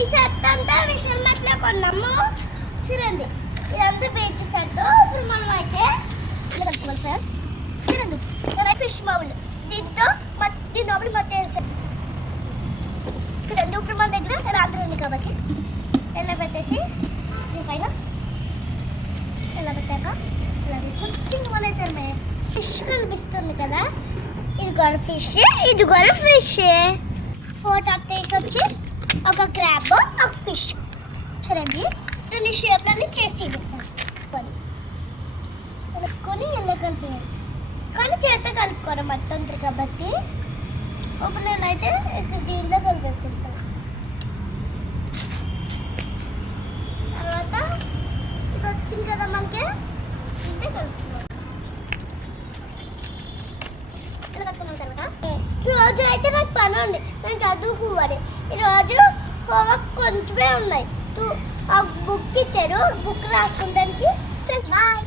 ఈ సెట్ అంతా విషయం మధ్యలో కొన్నాము. చూడండి ఇదంతా బీచ్ సెట్. ఇప్పుడు మనం అయితే ఇలా కట్టుకోవాలి ఫ్రెండ్స్. చూడండి మన ఫిష్ బౌల్ దీంతో దీని లోపల మొత్తం వేసాం. చూడండి ఇప్పుడు మన దగ్గర రాత్రి ఉంది కాబట్టి ఎలా పెట్టేసి దీనిపైన ఎలా పెట్టాక ఇలా తీసుకొని చిన్న వేసామే. ఫిష్ కనిపిస్తుంది కదా, ఇది కూడా ఫిష్, ఇది కూడా ఫిష్. 4 టైప్స్ వచ్చి ఒక క్రాబ్ ఒక ఫిష్. చూడండి దీన్ని షేప్లన్నీ చేసి చూపిస్తాను. కలుపుకొని ఎలా కలిపేయాలి కానీ చేత కలుపుకోరు మొత్తం కాబట్టి. ఇప్పుడు నేనైతే ఇక్కడ దీంట్లో కలిపేసుకుంటాను. తర్వాత ఇది వచ్చింది కదా మనకి, అంటే కలుపుకోవాలి. ఈరోజు అయితే నాకు పని ఉంది, నేను చదువుకోవాలి. ఈరోజు హోంవర్క్ కొంచెమే ఉన్నాయి. బుక్ ఇచ్చారు, బుక్ రాసుకుంటానికి. బాయ్.